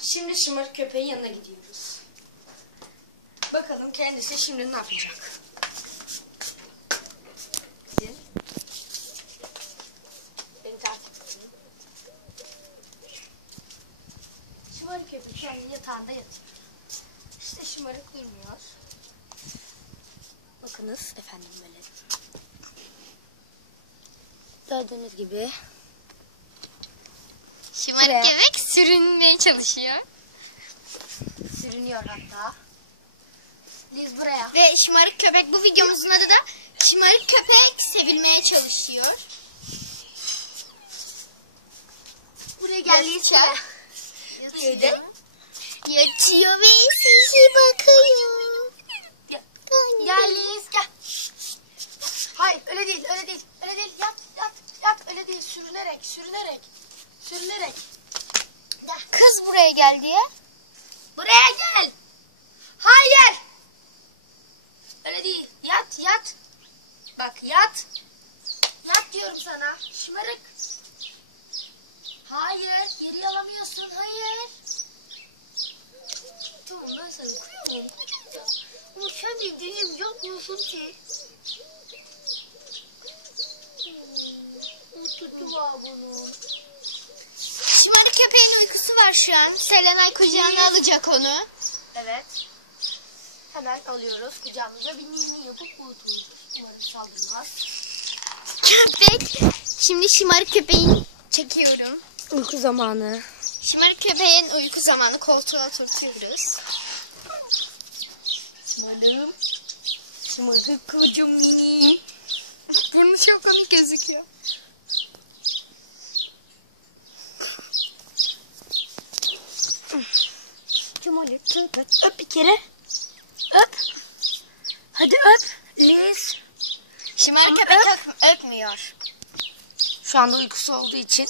Şimdi şımarık köpeğin yanına gidiyoruz. Bakalım kendisi şimdi ne yapacak? Gidin. Beni takip edin. Şımarık köpek kendi yatağında yatıyor. İşte şımarık durmuyor. Bakınız efendim böyle. Gördüğünüz gibi Şımarık Buraya. köpek sürünmeye çalışıyor. sürünüyor hatta. Liz buraya. Ve şımarık köpek bu videomuzun adı da şımarık köpek sevilmeye çalışıyor. Buraya Gel Liz buraya. Yatıyor. Yatıyor ve sizi bakıyor. Gel. Gel Liz gel. Hayır öyle değil öyle değil öyle değil yat yat yat öyle değil sürünerek sürünerek sürünerek. Kız buraya gel diye. Buraya gel. Hayır. Öyle değil yat yat. Bak yat. Yat diyorum sana. Şımarık. Hayır yeri alamıyorsun hayır. Tamam ben seni kıyamam. Ama sen de benim yapmıyorsun ki. Tutu var bunun. Var şu an. Selenay kucağına alacak onu. Evet. Hemen alıyoruz kucağımıza bir ninni yapıp uyutuyoruz. Umarım saldırmaz. Köpek. Şimdi şımarık köpeğin çekiyorum. Uyku zamanı. Şımarık köpeğin uyku zamanı koltuğa oturtuyoruz. Şımarım. Şımarık kocam mini. Burnu çok komik gözüküyor. Şımarık köpek. Öp bir kere. Öp. Hadi öp. Liz. Şımarık köpek öp. öp- öpmüyor. Şu anda uykusu olduğu için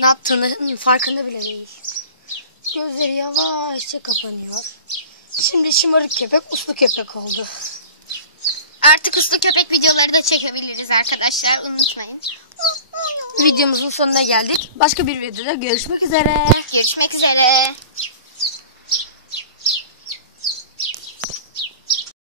ne yaptığının farkında bile değil. Gözleri yavaşça kapanıyor. Şimdi şımarık köpek uslu köpek oldu. Artık uslu köpek videoları da çekebiliriz arkadaşlar. Unutmayın. Videomuzun sonuna geldik. Başka bir videoda görüşmek üzere. Görüşmek üzere.